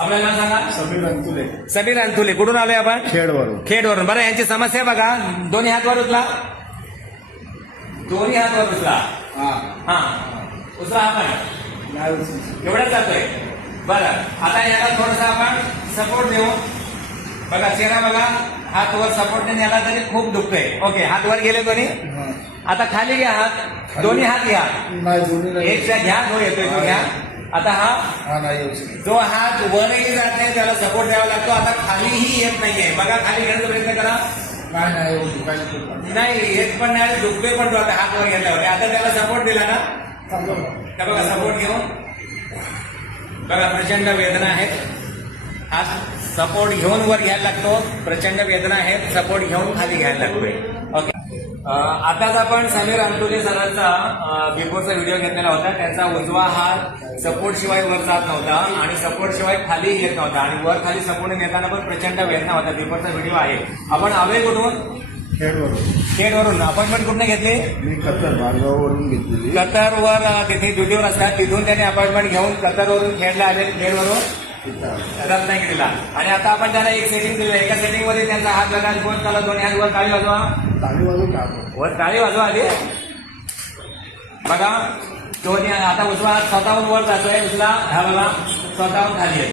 आपलं नाव सांगा. समीर अंतुले. समीर अंतुले. कुठून आलोय आपण? खेडवरून. खेडवरून. बरं, यांची समस्या बघा. दोन्ही हात वर उचला. दोन्ही हात वर उचला. हा उचला. आपण एवढंच जातोय. बरं, आता याला थोडस आपण सपोर्ट देऊ. बघा चेहरा बघा. हात वर सपोर्ट नाही याला तरी खूप दुखतंय. ओके, हात वर गेले दोन्ही. आता खाली घ्या हात. दोन्ही हात घ्या. एक घ्या, जो येतोय तो घ्या. आता हा जो हात वरही जात नाही त्याला सपोर्ट द्यावा लागतो. आता खालीही येत नाहीये. बघा खाली घेण्याचा प्रयत्न करा. नाही येत पण नाही, दुखतोय पण तो आता हात वर घेतल्यावर. आता त्याला सपोर्ट दिला ना तर बघा सपोर्ट घेऊन बघा प्रचंड वेदना आहेत. हात सपोर्ट घेऊन वर घ्यायला लागतो. प्रचंड वेदना आहेत. सपोर्ट घेऊन खाली घ्यायला लागतोय. ओके, आताच आपण समीर अंतुले सरांचा बिफोरचा व्हिडिओ घेतलेला होता. त्यांचा उजवा हात सपोर्ट शिवाय वर जात नव्हता आणि सपोर्ट शिवाय खाली येत नव्हता आणि वर खाली सपोर्ट नेताना पण प्रचंड वेदना होता. बिफोरचा व्हिडिओ आहे. आपण आलोय कुठून? खेडवरून. अपॉइंटमेंट कुठून घेतली? मी कतर मार्गावरून घेतलेली. कतरवर तिथे ड्युटीवर असतात. तिथून त्यांनी अपॉइंटमेंट घेऊन कतरवरून खेडला आले. खेडवरून रत्नागिरीला. आणि आता आपण त्यांना एक सेटिंग दिलं. एका सेटिंग मध्ये त्यांचा हात लगा. त्याला दोन्ही हात वर टाळी वाजवा. ताली वाजून टाकतो. वर टाळी वाजवा आली. बघा दोन्ही आता उजवा हात स्वतःहून वर जातोय. उजला हा बघा स्वतःहून खाली आहे.